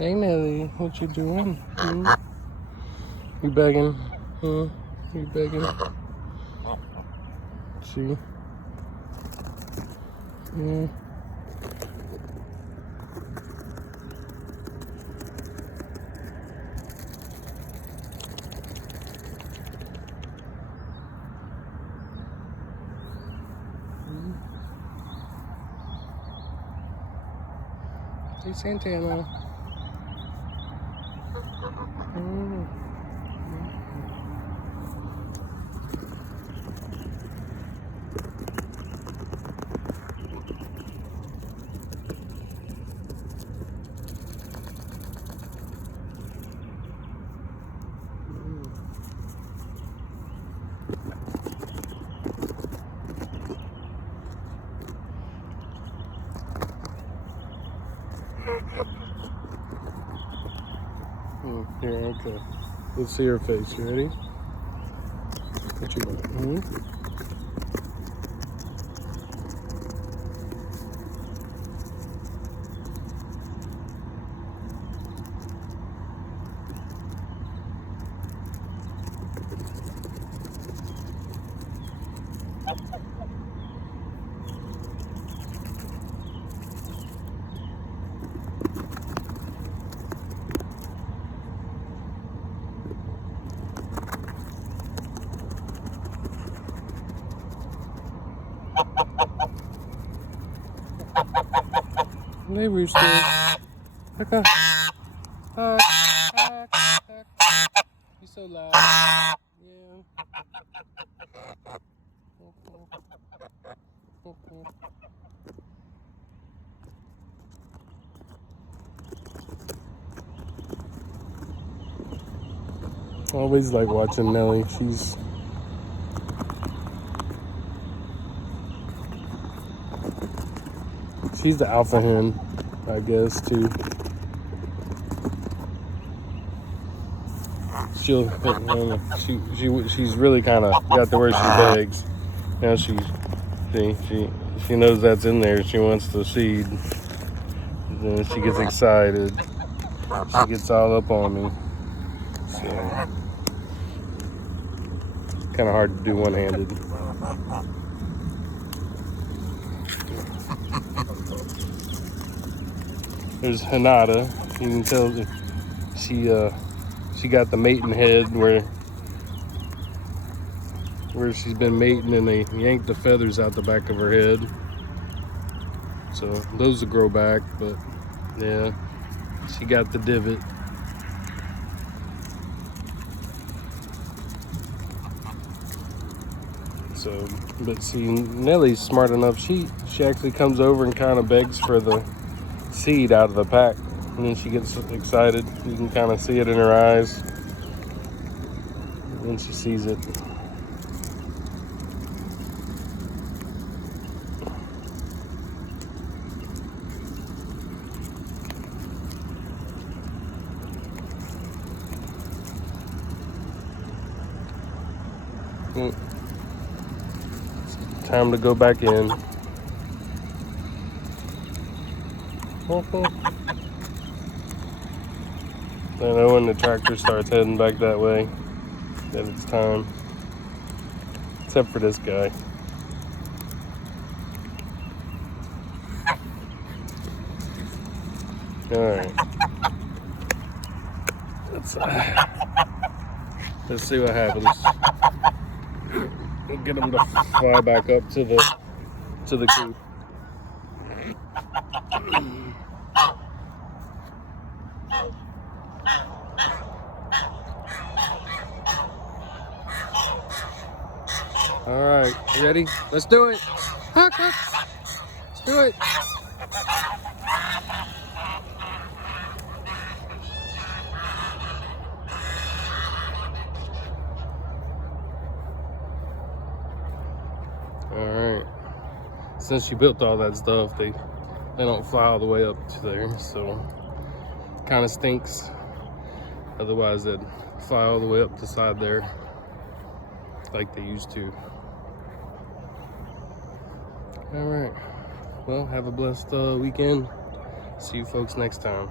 Hey Nelly, what you doing? You begging? You begging? See? Hey Santana. Here, okay. Let's see her face. You ready? What you want? Hey Rooster. Okay. You're so loud. Yeah. I always like watching Nelly. She's the alpha hen, I guess, too. She's really kind of got to where she begs. Now she knows that's in there. She wants the seed. And then she gets excited. She gets all up on me. So kind of hard to do one-handed. There's Hanada. You can tell that she got the mating head where she's been mating, and they yanked the feathers out the back of her head. So those will grow back, but yeah, she got the divot. So, but see, Nelly's smart enough. She actually comes over and kind of begs for the seed out of the pack, and then she gets excited. You can kind of see it in her eyes when she sees it. It's time to go back in. I know when the tractor starts heading back that way that it's time. Except for this guy. Alright. Let's see what happens. We'll get him to fly back up to the coop. Alright, you ready? Let's do it! Let's do it! Alright. Since you built all that stuff, they don't fly all the way up to there, so kind of stinks. Otherwise they'd fly all the way up the side there like they used to. Alright, well, have a blessed weekend. See you folks next time.